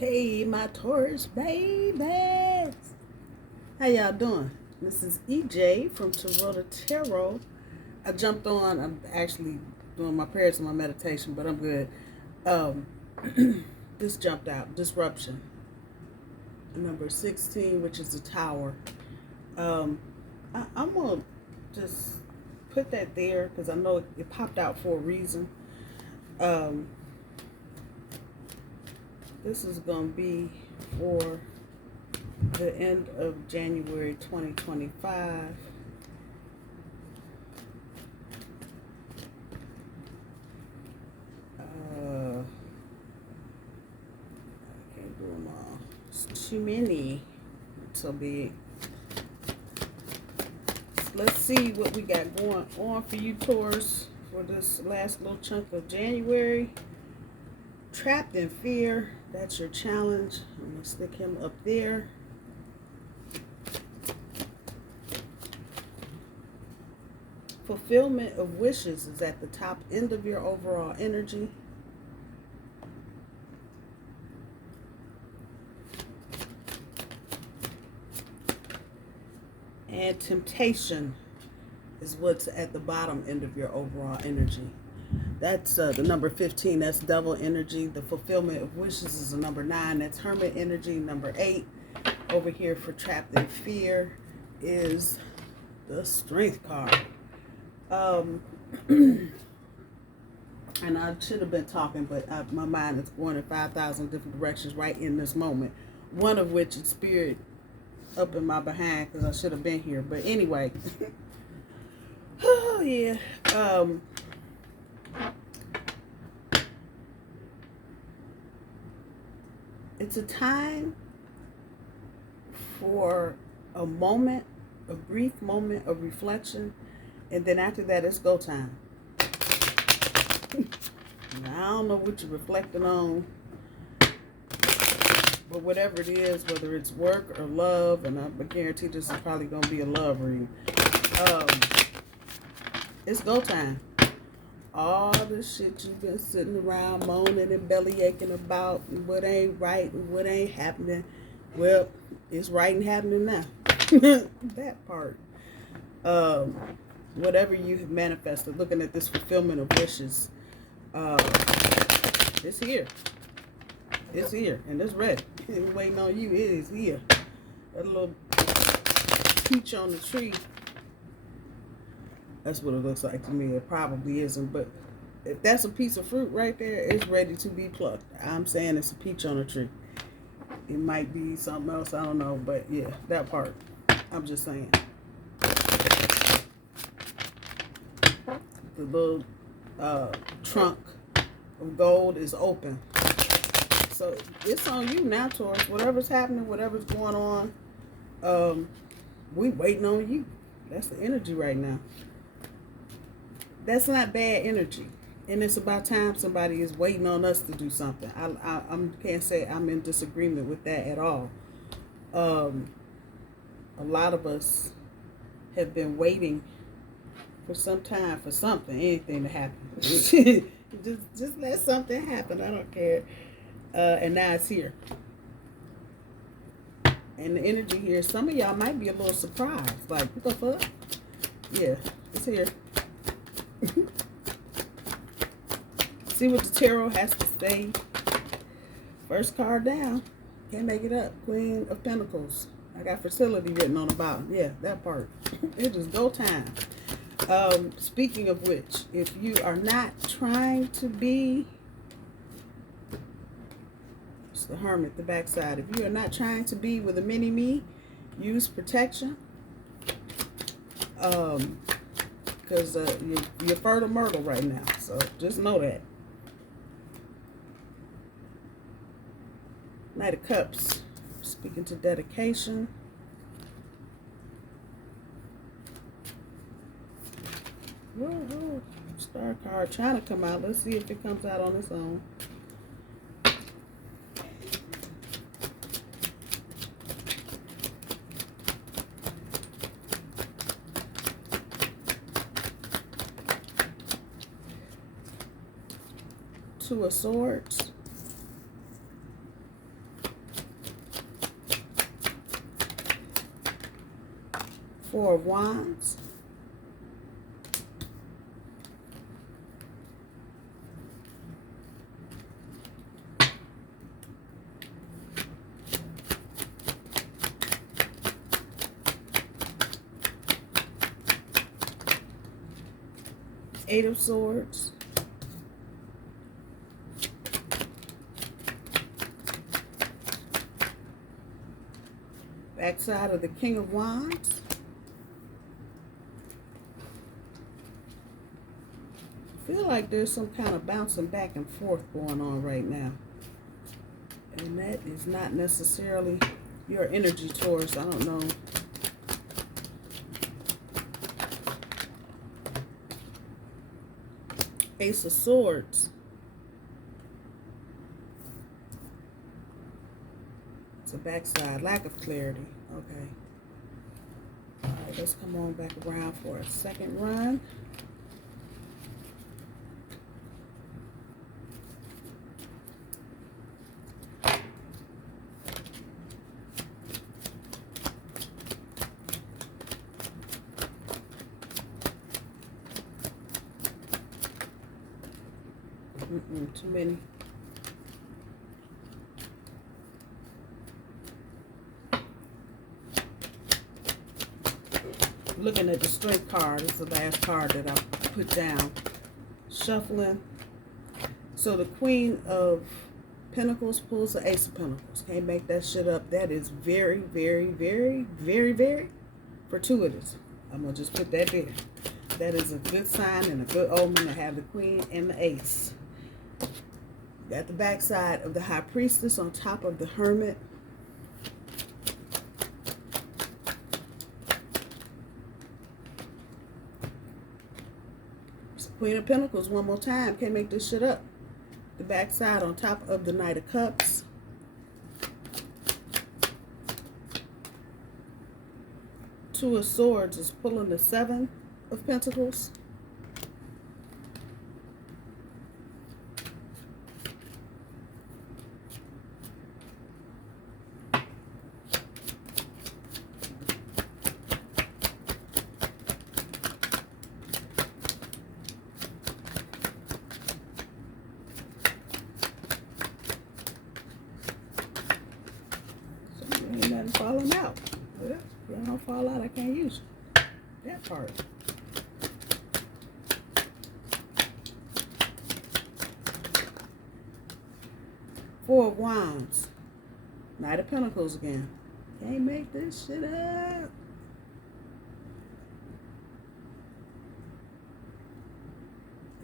Hey, my Taurus babies. How y'all doing? This is EJ from Taurota Tarot. I jumped on. I'm actually doing my prayers and my meditation, but I'm good. This jumped out. Disruption. Number 16, which is the Tower. I'm going to just put that there because I know it popped out for a reason. This is going to be for the end of January 2025. I can't do them all. It's too many. It's so big. Let's see what we got going on for you, Taurus, for this last little chunk of January. Trapped in fear. That's your challenge. I'm going to stick him up there. Fulfillment of wishes is at the top end of your overall energy. And temptation is what's at the bottom end of your overall energy. That's the number 15. That's devil energy. The fulfillment of wishes is the number 9. That's hermit energy. Number 8 over here for trapped in fear is the strength card. And I should have been talking, but my mind is going in 5,000 different directions right in this moment. One of which is spirit up in my behind because I should have been here. But anyway. Oh, yeah. It's a time for a moment, a brief moment of reflection, and then after that, it's go time. Now, I don't know what you're reflecting on, but whatever it is, whether it's work or love, and I guarantee this is probably going to be a love reading, it's go time. All the shit you've been sitting around moaning and belly aching about, and what ain't right and what ain't happening, well, it's right and happening now. That part. Whatever you have manifested, looking at this fulfillment of wishes, it's here. It's here, and it's ready. It's waiting on you. It is here. That little peach on the tree. That's what it looks like to me. It probably isn't, but if that's a piece of fruit right there, it's ready to be plucked. I'm saying it's a peach on a tree. It might be something else, I don't know, but yeah, that part. I'm just saying. The little trunk of gold is open. So it's on you now, Taurus. Whatever's happening, whatever's going on, we waiting on you. That's the energy right now. That's not bad energy. And it's about time somebody is waiting on us to do something. I can't say I'm in disagreement with that at all. A lot of us have been waiting for some time for something, anything to happen. just let something happen. I don't care. And now it's here. And the energy here, some of y'all might be a little surprised. Like, what the fuck? Yeah, it's here. See what the tarot has to say. First card down. Can't make it up. Queen of Pentacles. I got facility written on the bottom. Yeah, that part. It is go time. Speaking of which, if you are not trying to be, it's the Hermit, the backside. If you are not trying to be with a mini-me, use protection. Because you're fertile myrtle right now. So just know that. Knight of Cups. Speaking to dedication. Whoa. Star card trying to come out. Let's see if it comes out on its own. Two of Swords. Four of Wands. Eight of Swords. Backside of the King of Wands. I feel like there's some kind of bouncing back and forth going on right now. And that is not necessarily your energy, Taurus. I don't know. Ace of Swords. It's a backside, lack of clarity. Okay. All right, let's come on back around for a second run. Too many. Looking at the Strength card. It's the last card that I put down. Shuffling. So the Queen of Pentacles pulls the Ace of Pentacles. Can't make that shit up. That is very, very, very, very, very fortuitous. I'm going to just put that there. That is a good sign and a good omen to have the Queen and the Ace. Got the backside of the High Priestess on top of the Hermit. Queen of Pentacles one more time. Can't make this shit up. The backside on top of the Knight of Cups. Two of Swords is pulling the Seven of Pentacles. Ain't nothing falling out. Well, if it don't fall out, I can't use it. That part. Four of Wands. Knight of Pentacles again. Can't make this shit up.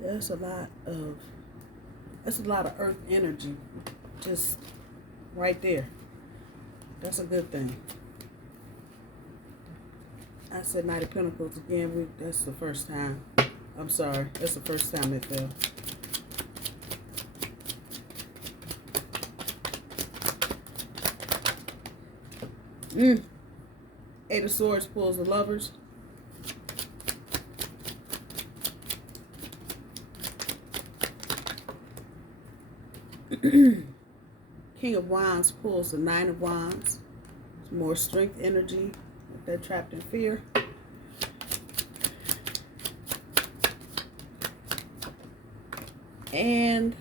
That's a lot of earth energy just right there. That's a good thing. I said Knight of Pentacles again. That's the first time. I'm sorry. That's the first time it fell. Eight of Swords pulls the Lovers. King of Wands pulls the Nine of Wands. It's more strength energy. If they're trapped in fear. And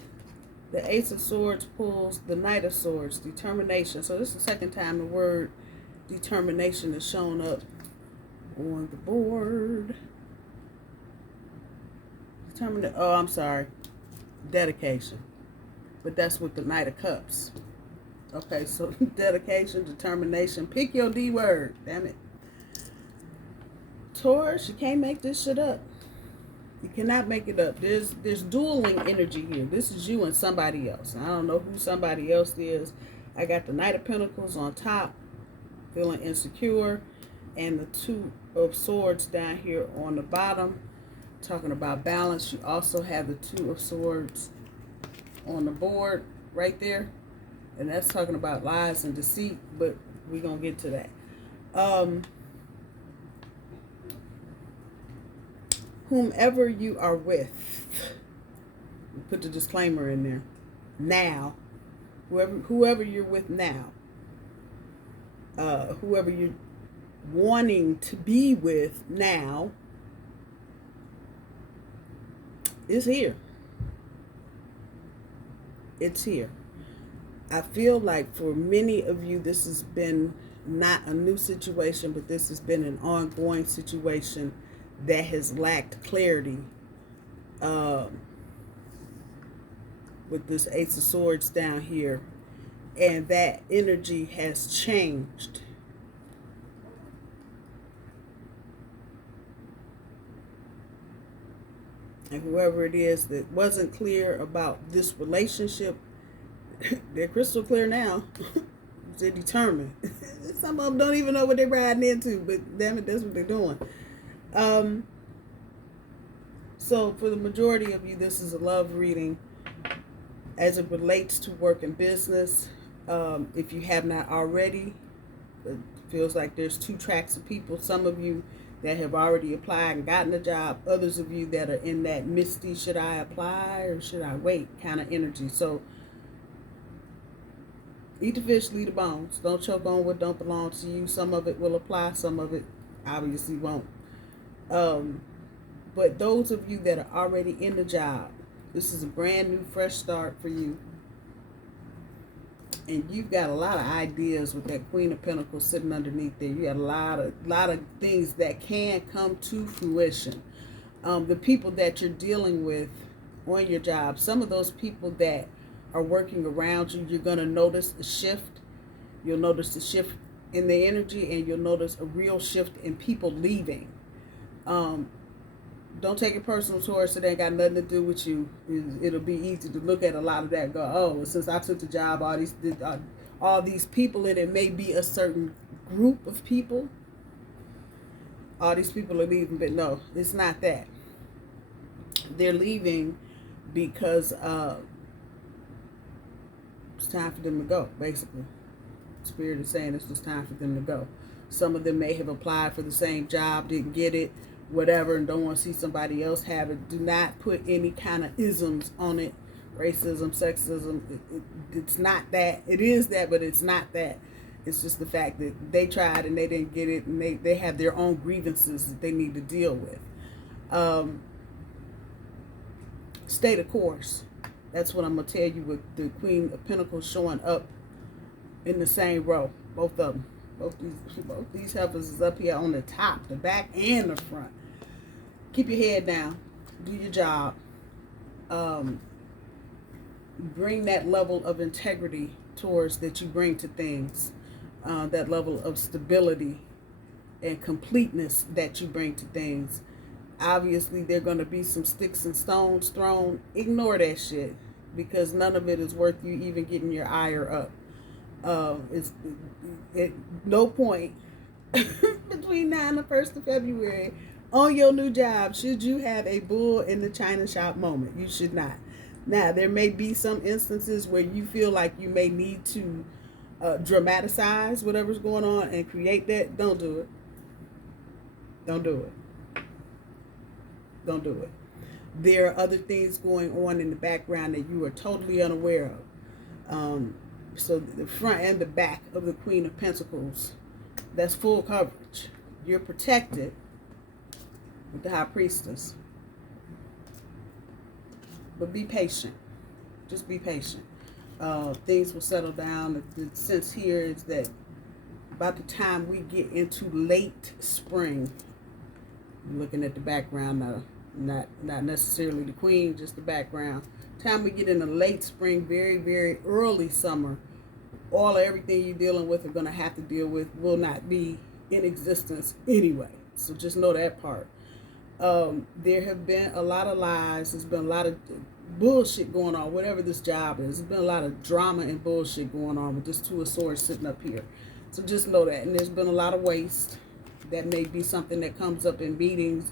the Ace of Swords pulls the Knight of Swords. Determination. So this is the second time the word determination has shown up on the board. Oh, I'm sorry. Dedication. But that's with the Knight of Cups. Okay, so dedication, determination. Pick your D word. Damn it. Taurus, you can't make this shit up. You cannot make it up. There's dueling energy here. This is you and somebody else. I don't know who somebody else is. I got the Knight of Pentacles on top, feeling insecure, and the Two of Swords down here on the bottom, talking about balance. You also have the Two of Swords on the board right there, and that's talking about lies and deceit, but we're gonna get to that. Whomever you are with, put the disclaimer in there, now, whoever you're with now, whoever you're wanting to be with now is here. It's here. I feel like for many of you, this has been not a new situation, but this has been an ongoing situation that has lacked clarity. With this Ace of Swords down here, and that energy has changed. And whoever it is that wasn't clear about this relationship, they're crystal clear now. They're determined. Some of them don't even know what they're riding into, but damn it, that's what they're doing. So for the majority of you, this is a love reading as it relates to work and business. If you have not already, it feels like there's two tracks of people. Some of you that have already applied and gotten a job. Others of you that are in that misty, should I apply or should I wait kind of energy. So eat the fish, leave the bones. Don't choke on what don't belong to you. Some of it will apply, some of it obviously won't. But those of you that are already in the job, this is a brand new, fresh start for you. And you've got a lot of ideas with that Queen of Pentacles sitting underneath there. You got a lot of things that can come to fruition. The people that you're dealing with on your job, some of those people that are working around you, you're going to notice a shift. You'll notice a shift in the energy, and you'll notice a real shift in people leaving. Don't take it personal, Taurus. It ain't got nothing to do with you. It'll be easy to look at a lot of that and go, oh, since I took the job, all these people, and it may be a certain group of people. All these people are leaving, but no, it's not that. They're leaving because it's time for them to go, basically. Spirit is saying it's just time for them to go. Some of them may have applied for the same job, didn't get it, whatever, and don't want to see somebody else have it. Do not put any kind of isms on it. Racism, sexism, it's not that. It is that, but it's not that. It's just the fact that they tried and they didn't get it, and they have their own grievances that they need to deal with. Stay the course. That's what I'm going to tell you with the Queen of Pentacles showing up in the same row. Both of them. Both these helpers is up here on the top, the back, and the front. Keep your head down. Do your job. Bring that level of integrity towards that you bring to things. That level of stability and completeness that you bring to things. Obviously, there are going to be some sticks and stones thrown. Ignore that shit, because none of it is worth you even getting your ire up. It's at no point between now and the 1st of February on your new job should you have a bull in the china shop moment. You should not. Now, there may be some instances where you feel like you may need to dramatize whatever's going on and create that. Don't do it. Don't do it. Don't do it. There are other things going on in the background that you are totally unaware of. So the front and the back of the Queen of Pentacles, that's full coverage. You're protected with the High Priestess. But be patient. Just be patient. Things will settle down. The sense here is that about the time we get into late spring, I'm looking at the background now, not necessarily the Queen, just the background. Time we get into late spring, very, very early summer, everything you're dealing with are going to have to deal with will not be in existence anyway. So just know that part. There have been a lot of lies. There's been a lot of bullshit going on, whatever this job is. There's been a lot of drama and bullshit going on with this Two of Swords sitting up here. So just know that. And there's been a lot of waste. That may be something that comes up in meetings.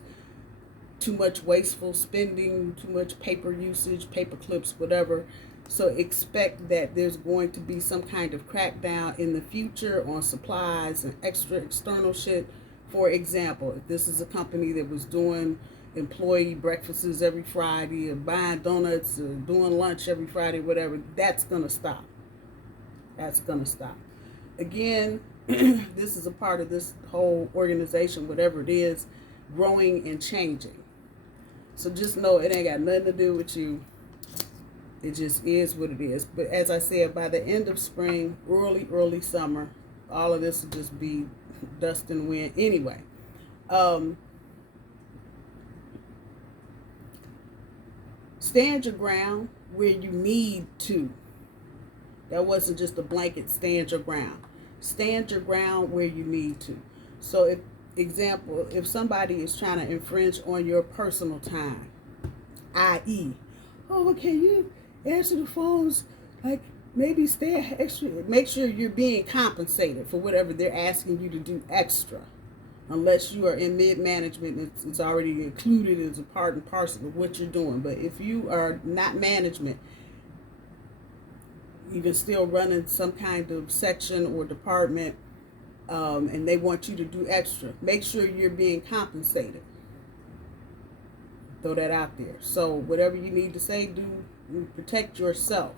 Too much wasteful spending, too much paper usage, paper clips, whatever. So expect that there's going to be some kind of crackdown in the future on supplies and extra external shit. For example, if this is a company that was doing employee breakfasts every Friday or buying donuts or doing lunch every Friday, whatever, that's going to stop. That's going to stop. Again, this is a part of this whole organization, whatever it is, growing and changing. So just know it ain't got nothing to do with you. It just is what it is. But as I said, by the end of spring, early summer, all of this will just be dust and wind anyway. Stand your ground where you need to. That wasn't just a blanket stand your ground. Stand your ground where you need to. So if, example, if somebody is trying to infringe on your personal time, i.e., oh, well, can you answer the phones, like maybe stay extra, make sure you're being compensated for whatever they're asking you to do extra. Unless you are in mid-management, it's already included as a part and parcel of what you're doing. But if you are not management, even still running some kind of section or department, and they want you to do extra, make sure you're being compensated. Throw that out there. So whatever you need to say, do, protect yourself.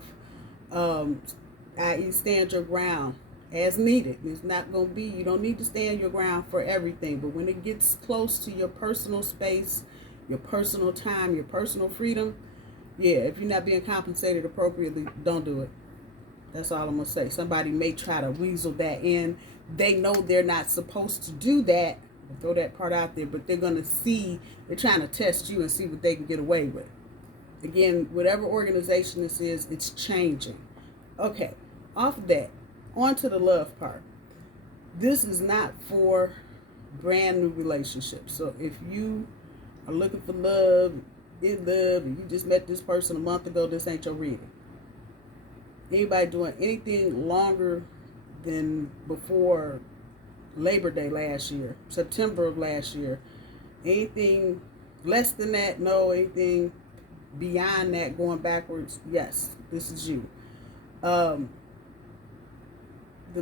I.e. stand your ground as needed. It's not going to be, you don't need to stand your ground for everything, but when it gets close to your personal space, your personal time, your personal freedom, yeah, if you're not being compensated appropriately, don't do it. That's all I'm going to say. Somebody may try to weasel that in. They know they're not supposed to do that. I'll throw that part out there, but they're going to see, they're trying to test you and see what they can get away with. Again, whatever organization this is, it's changing. Okay, off of that, on to the love part. This is not for brand new relationships. So if you are looking for love, and you just met this person a month ago, this ain't your reading. Anybody doing anything longer than before Labor Day last year, September of last year, anything less than that, no. Anything beyond that, going backwards, yes, this is you. The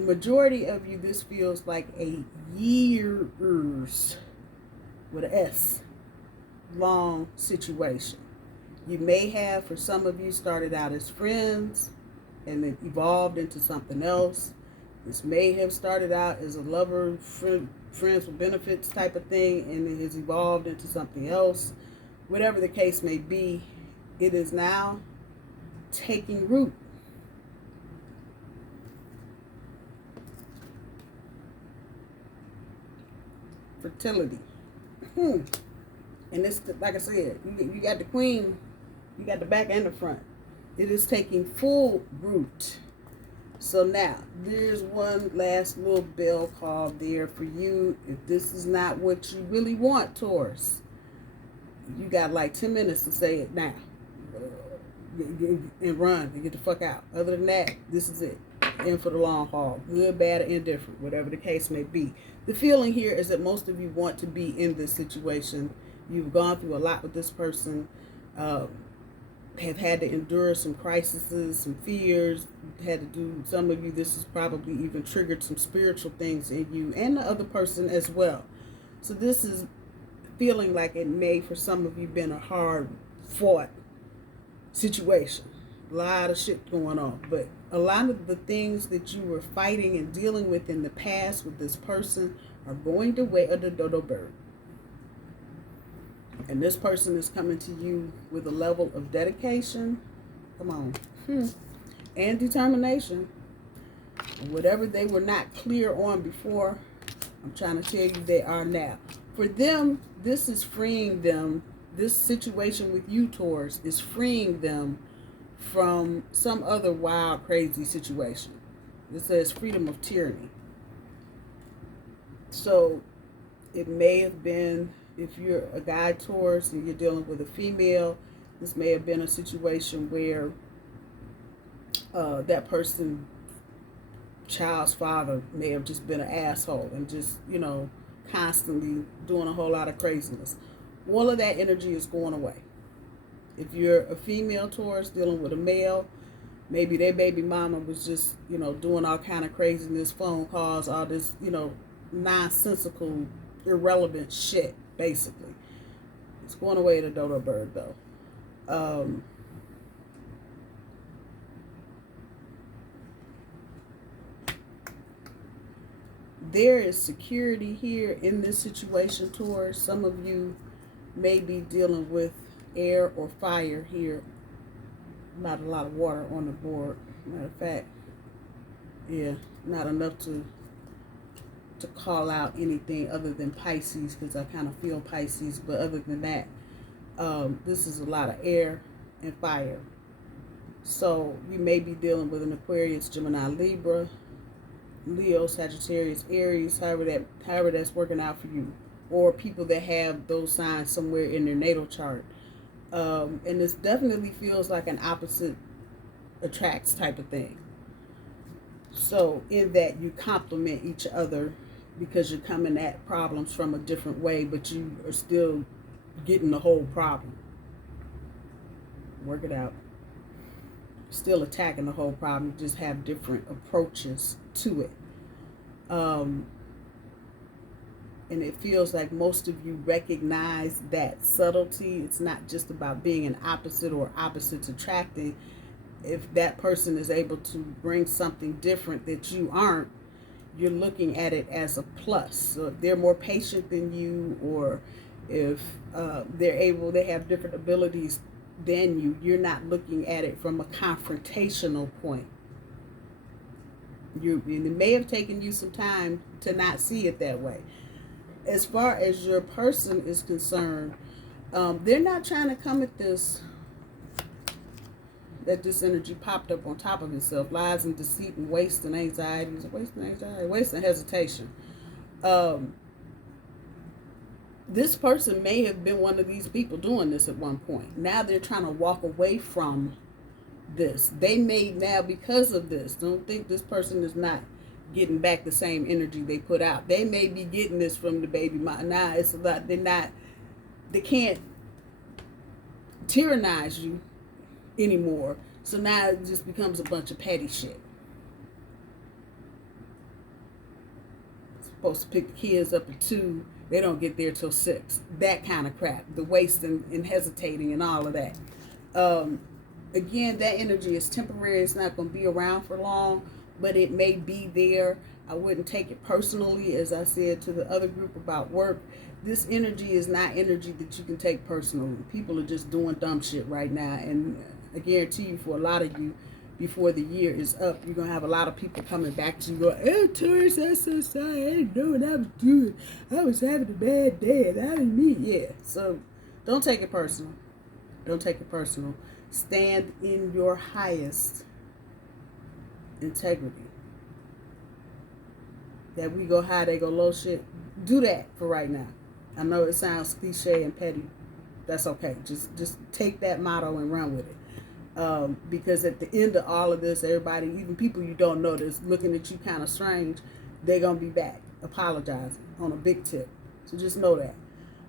majority of you, this feels like a years, with an S, long situation. You may have, for some of you, started out as friends and then evolved into something else. This may have started out as a lover, friends with benefits type of thing, and it has evolved into something else. Whatever the case may be, it is now taking root. Fertility. And it's, like I said, you got the queen, you got the back and the front. It is taking full root. So now, there's one last little bell call there for you. If this is not what you really want, Taurus, you got like 10 minutes to say it now. And run and get the fuck out. Other than that, this is it. In for the long haul. Good, bad, or indifferent, whatever the case may be. The feeling here is that most of you want to be in this situation. You've gone through a lot with this person. Have had to endure some crises, some fears. Had to do, some of you, this has probably even triggered some spiritual things in you and the other person as well. So this is feeling like it may, for some of you, been a hard fought situation. A lot of shit going on, but a lot of the things that you were fighting and dealing with in the past with this person are going to wait on the dodo bird. And this person is coming to you with a level of dedication, come on, and determination. Whatever they were not clear on before, I'm trying to tell you they are now. For them, this is freeing them. This situation with you, Taurus, is freeing them from some other wild, crazy situation. It says freedom of tyranny. So it may have been, if you're a guy, Taurus, and you're dealing with a female, this may have been a situation where that person, child's father, may have just been an asshole and just, you know, constantly doing a whole lot of craziness. All of that energy is going away. If you're a female, Taurus, dealing with a male, maybe their baby mama was just, you know, doing all kind of craziness, phone calls, all this, you know, nonsensical, irrelevant shit, basically. It's going away to dodo bird, though. there is security here in this situation, Taurus. Some of you may be dealing with air or fire here. Not a lot of water on the board. Matter of fact, yeah, not enough to call out anything other than Pisces, because I kind of feel Pisces. But other than that, this is a lot of air and fire. So you may be dealing with an Aquarius, Gemini, Libra, Leo, Sagittarius, Aries, however that's working out for you, or people that have those signs somewhere in their natal chart. And this definitely feels like an opposite attracts type of thing. So in that you complement each other, because you're coming at problems from a different way, but you are still getting the whole problem. Work it out. Still attacking the whole problem, just have different approaches to it. And it feels like most of you recognize that subtlety. It's not just about being an opposite or opposites attracting. If that person is able to bring something different that you aren't, you're looking at it as a plus. So if they're more patient than you, or if they have different abilities than you, you're not looking at it from a confrontational point. It may have taken you some time to not see it that way. As far as your person is concerned, they're not trying to come at this, that this energy popped up on top of itself. Lies and deceit and waste and anxiety. Waste and hesitation. This person may have been one of these people doing this at one point. Now they're trying to walk away from this. They may now, because of this, don't think this person is not getting back the same energy they put out. They may be getting this from the baby mom. Now it's a lot. They can't tyrannize you anymore. So now it just becomes a bunch of petty shit. Supposed to pick the kids up at 2. They don't get there till 6. That kind of crap. The wasting and hesitating and all of that. Again, that energy is temporary. It's not going to be around for long, but it may be there. I wouldn't take it personally. As I said to the other group about work, this energy is not energy that you can take personally. People are just doing dumb shit right now. And I guarantee you, for a lot of you, before the year is up, you're going to have a lot of people coming back to you going, "Oh, Taurus, I'm so sorry. I didn't know what I was doing. I was having a bad day. And I didn't mean." Yeah. So don't take it personal. Don't take it personal. Stand in your highest integrity. That we go high, they go low shit. Do that for right now. I know it sounds cliche and petty. That's okay. Just take that motto and run with it. Because at the end of all of this, everybody, even people you don't know that's looking at you kind of strange, they're going to be back apologizing on a big tip. So just know that.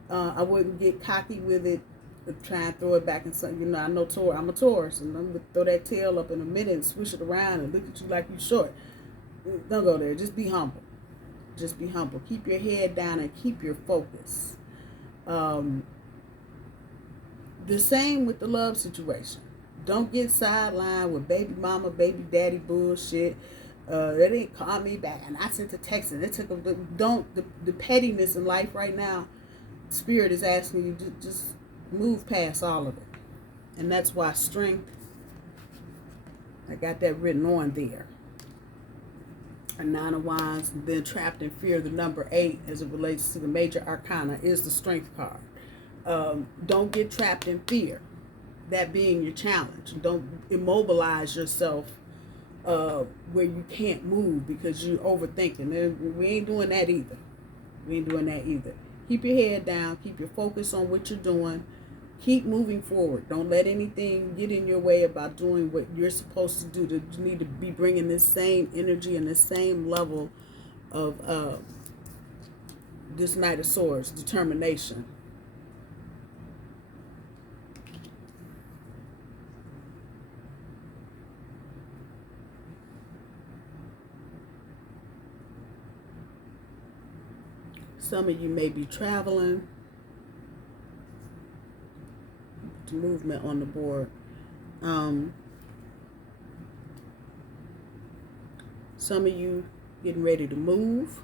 I wouldn't get cocky with it, try and throw it back in something. I know I'm a Taurus, and I'm going to throw that tail up in a minute and swish it around and look at you like you're short. Don't go there. Just be humble. Just be humble. Keep your head down and keep your focus. The same with the love situation. Don't get sidelined with baby mama, baby daddy bullshit. They didn't call me back, and I sent a text, and it took them. The pettiness in life right now, Spirit is asking you to just move past all of it. And that's why strength, I got that written on there. A 9 of Wands, and then trapped in fear, the number 8, as it relates to the major arcana, is the strength card. Don't get trapped in fear. That being your challenge. Don't immobilize yourself where you can't move because you're overthinking. And we ain't doing that either. Keep your head down. Keep your focus on what you're doing. Keep moving forward. Don't let anything get in your way about doing what you're supposed to do. You need to be bringing this same energy and this same level of this Knight of Swords, determination. Some of you may be traveling. Movement on the board. Some of you getting ready to move.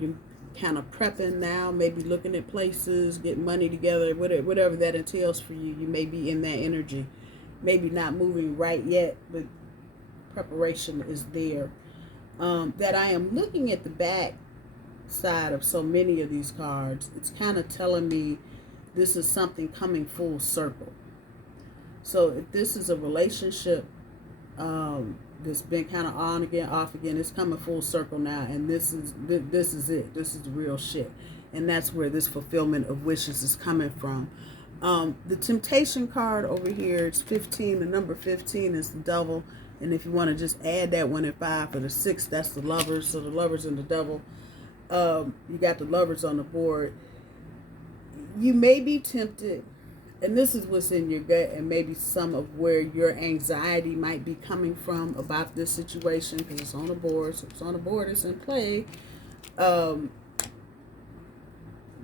You're kind of prepping now, maybe looking at places, getting money together, whatever that entails for you. You may be in that energy. Maybe not moving right yet, but preparation is there. That I am looking at the back side of so many of these cards. It's kind of telling me this is something coming full circle. So if this is a relationship that's been kind of on again, off again, it's coming full circle now, and this is it. This is the real shit, and that's where this fulfillment of wishes is coming from. The temptation card over here is 15. The number 15 is the devil, and if you want to just add that 1 and 5 for the 6, that's the lovers. So the lovers and the devil. You got the lovers on the board. You may be tempted, and this is what's in your gut, and maybe some of where your anxiety might be coming from about this situation, because it's on the board. So it's on the board, it's in play. That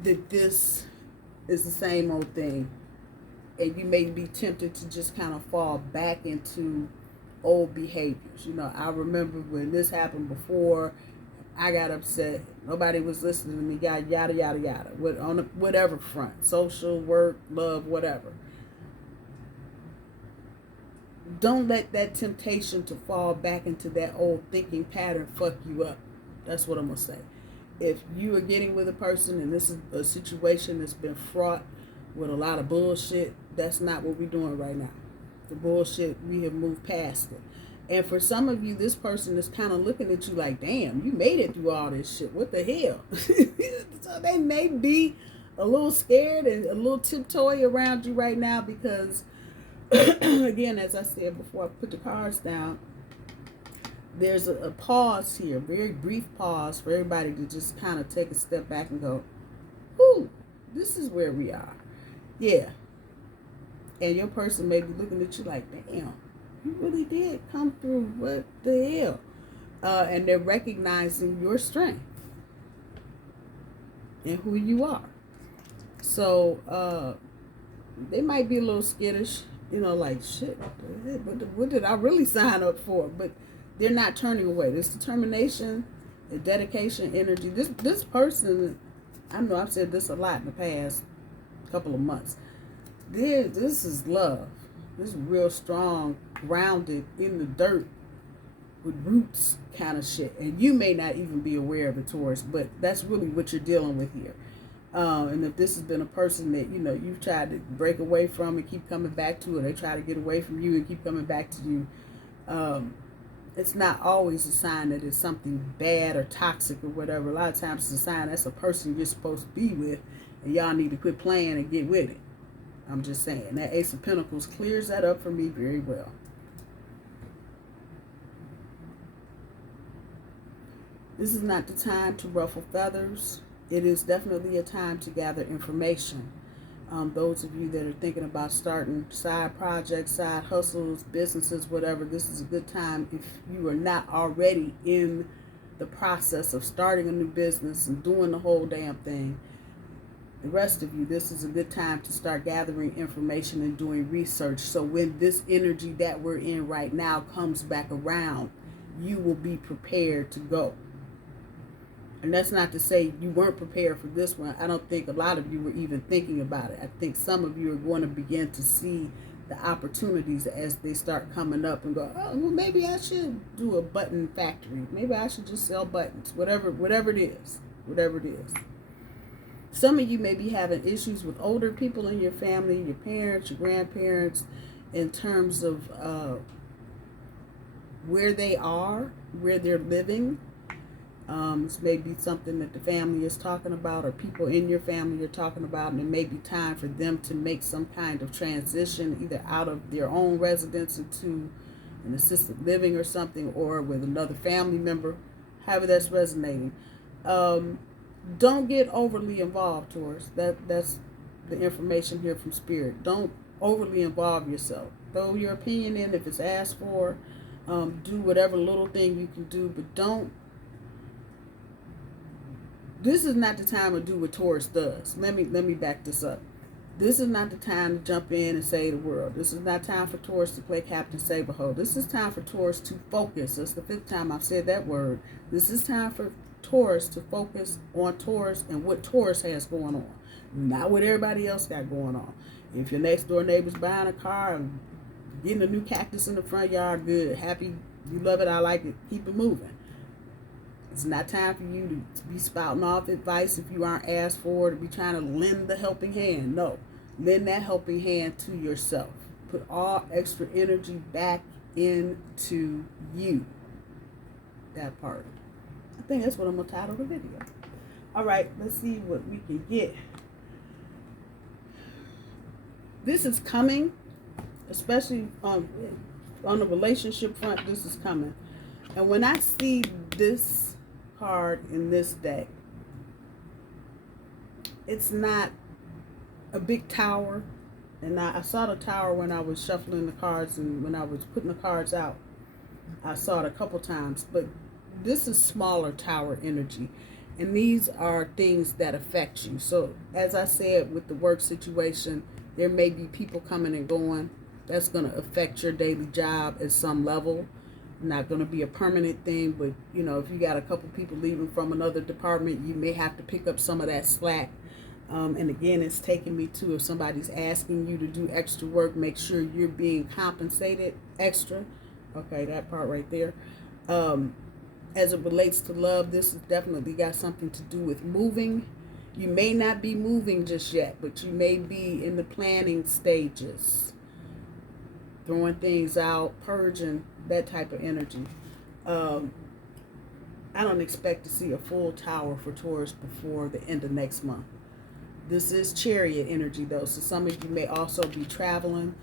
this is the same old thing, and you may be tempted to just kind of fall back into old behaviors. You know, I remember when this happened before. I got upset. Nobody was listening to me. Yada, yada, yada, yada. On whatever front. Social, work, love, whatever. Don't let that temptation to fall back into that old thinking pattern fuck you up. That's what I'm going to say. If you are getting with a person and this is a situation that's been fraught with a lot of bullshit, that's not what we're doing right now. The bullshit, we have moved past it. And for some of you, this person is kind of looking at you like, damn, you made it through all this shit. What the hell? So they may be a little scared and a little tiptoey around you right now because, again, as I said before I put the cards down, there's a pause here, very brief pause for everybody to just kind of take a step back and go, whoo, this is where we are. Yeah. And your person may be looking at you like, damn. You really did come through. What the hell? And they're recognizing your strength and who you are. So they might be a little skittish, you know, like, shit, what did I really sign up for? But they're not turning away. This determination, the dedication, energy. This person, I know I've said this a lot in the past couple of months. This is love. This is real strong, grounded in the dirt with roots kind of shit. And you may not even be aware of it, Taurus, but that's really what you're dealing with here. And if this has been a person that, you know, you've tried to break away from and keep coming back to, or they try to get away from you and keep coming back to you, it's not always a sign that it's something bad or toxic or whatever. A lot of times it's a sign that's a person you're supposed to be with, and y'all need to quit playing and get with it. I'm just saying. That Ace of Pentacles clears that up for me very well. This is not the time to ruffle feathers. It is definitely a time to gather information. Those of you that are thinking about starting side projects, side hustles, businesses, whatever, this is a good time if you are not already in the process of starting a new business and doing the whole damn thing. The rest of you, this is a good time to start gathering information and doing research. So when this energy that we're in right now comes back around, you will be prepared to go. And that's not to say you weren't prepared for this one. I don't think a lot of you were even thinking about it. I think some of you are going to begin to see the opportunities as they start coming up and go, oh, well, maybe I should do a button factory. Maybe I should just sell buttons, whatever it is. Some of you may be having issues with older people in your family, your parents, your grandparents, in terms of where they are, where they're living. This may be something that the family is talking about, or people in your family are talking about, and it may be time for them to make some kind of transition, either out of their own residence into an assisted living or something, or with another family member, however that's resonating. Don't get overly involved, Taurus. That's the information here from Spirit. Don't overly involve yourself. Throw your opinion in if it's asked for. Do whatever little thing you can do, but don't. This is not the time to do what Taurus does. Let me back this up. This is not the time to jump in and save the world. This is not time for Taurus to play Captain Save-A-Ho. This is time for Taurus to focus. That's the 5th time I've said that word. This is time for Taurus to focus on Taurus and what Taurus has going on, not what everybody else got going on. If your next door neighbor's buying a car and getting a new cactus in the front yard, good, happy, you love it, I like it, keep it moving. It's not time for you to be spouting off advice if you aren't asked for, to be trying to lend the helping hand. No, lend that helping hand to yourself. Put all extra energy back into you. That part. I think that's what I'm going to title the video. All right, let's see what we can get. This is coming, especially on the relationship front. This is coming. And when I see this card in this deck, it's not a big tower. And I saw the tower when I was shuffling the cards and when I was putting the cards out. I saw it a couple times. But this is smaller tower energy. And these are things that affect you. So as I said, with the work situation, there may be people coming and going. That's going to affect your daily job at some level. Not going to be a permanent thing, but you know, if you got a couple people leaving from another department, you may have to pick up some of that slack. And again, it's taking me to, if somebody's asking you to do extra work, make sure you're being compensated extra. Okay, that part right there. As it relates to love, this has definitely got something to do with moving. You may not be moving just yet, but you may be in the planning stages. Throwing things out, purging, that type of energy. I don't expect to see a full tower for Taurus before the end of next month. This is chariot energy though, so some of you may also be traveling.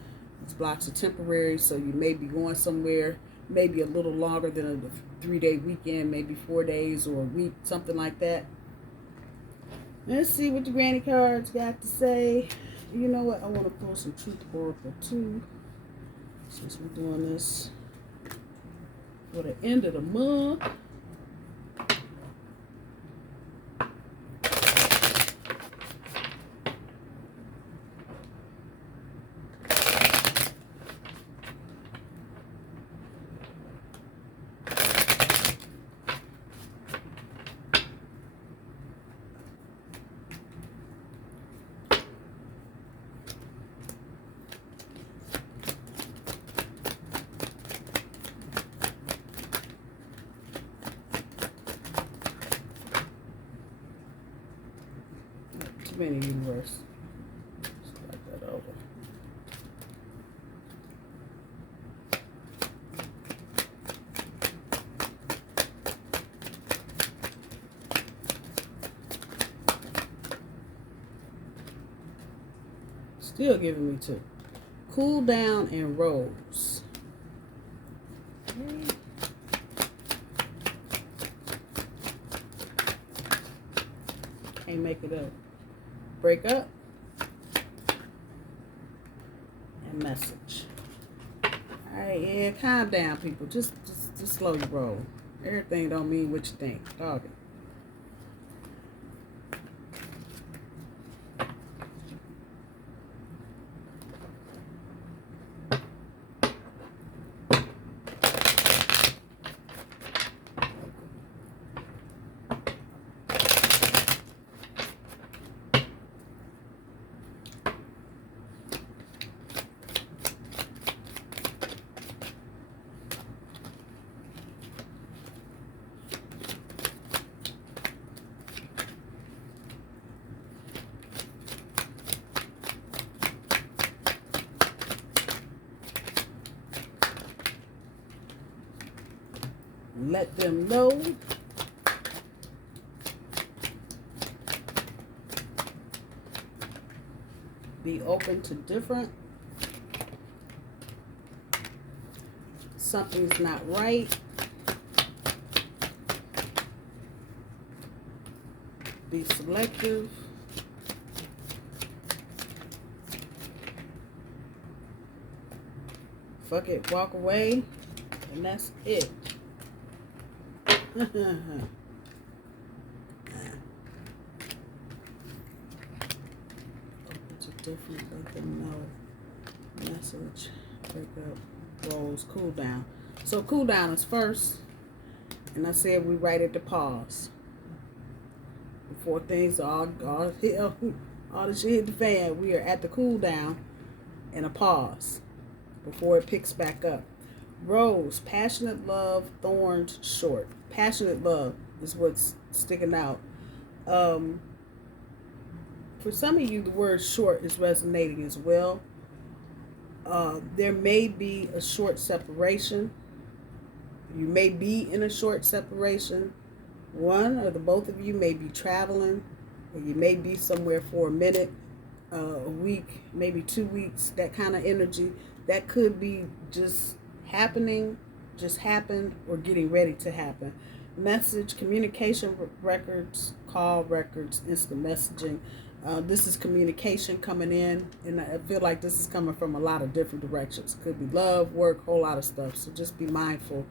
These blocks are temporary, so you may be going somewhere, maybe a little longer than a 3-day weekend, maybe 4 days or a week, something like that. Let's see what the granny cards got to say. You know what? I want to pull some Truth Oracle too, since we're doing this for the end of the month. Many universe. Start that over. Still giving me 2. Cool down and rose. Okay. Can't make it up. Break up and message. All right, yeah, calm down, people. Just slow your roll. Everything don't mean what you think. Dog it. Let them know. Be open to different. Something's not right. Be selective. Fuck it, walk away, and that's it. Open to different, let them know. Message, break up, rolls, cool down. So cool down is first, and I said we right at the pause. before things all the shit hit the fan. We are at the cool down and a pause before it picks back up. Rose, passionate love, thorns short. Passionate love is what's sticking out. For some of you, the word short is resonating as well. There may be a short separation. You may be in a short separation. One or the both of you may be traveling, or you may be somewhere for a minute, a week, maybe 2 weeks, that kind of energy. That could be just happening, just happened, or getting ready to happen. Message, communication records, call records, instant messaging. This is communication coming in, and I feel like this is coming from a lot of different directions. Could be love, work, whole lot of stuff. So just be mindful.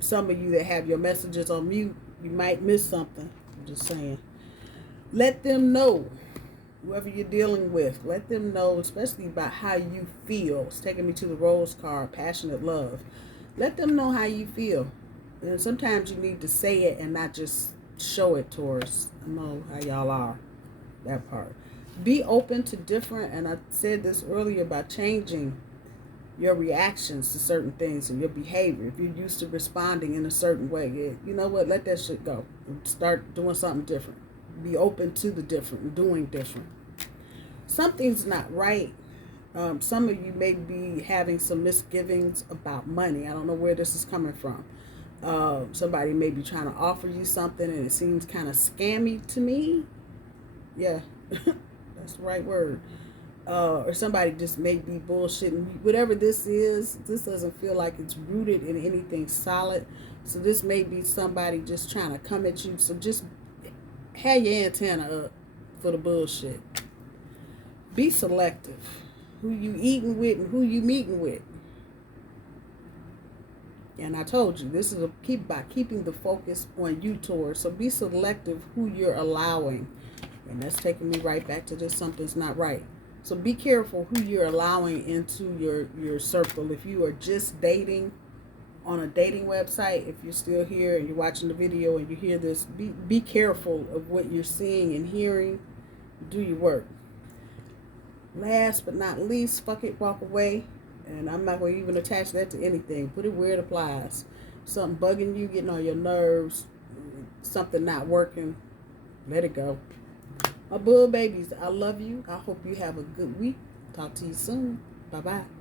Some of you that have your messages on mute, you might miss something. I'm just saying. Let them know, whoever you're dealing with, let them know, especially about how you feel. It's taking me to the rose card, passionate love. Let them know how you feel. And sometimes you need to say it and not just show it, Taurus. I know how y'all are, that part. Be open to different, and I said this earlier about changing your reactions to certain things and your behavior. If you're used to responding in a certain way, you know what, let that shit go. Start doing something different. Be open to the different, doing different. Something's not right. Some of you may be having some misgivings about money. I don't know where this is coming from. Somebody may be trying to offer you something and it seems kind of scammy to me. Yeah, that's the right word. Or somebody just may be bullshitting. Whatever this is, this doesn't feel like it's rooted in anything solid. So this may be somebody just trying to come at you. So just have your antenna up for the bullshit. Be selective. Who you eating with and who you meeting with. And I told you, this is by keeping the focus on you, Taurus. So be selective who you're allowing. And that's taking me right back to this, something's not right. So be careful who you're allowing into your circle. If you are just dating on a dating website, if you're still here and you're watching the video and you hear this, be careful of what you're seeing and hearing. Do your work. Last but not least, fuck it, walk away. And I'm not going to even attach that to anything. Put it where it applies. Something bugging you, getting on your nerves, something not working, let it go. My bull babies, I love you. I hope you have a good week. Talk to you soon. Bye-bye.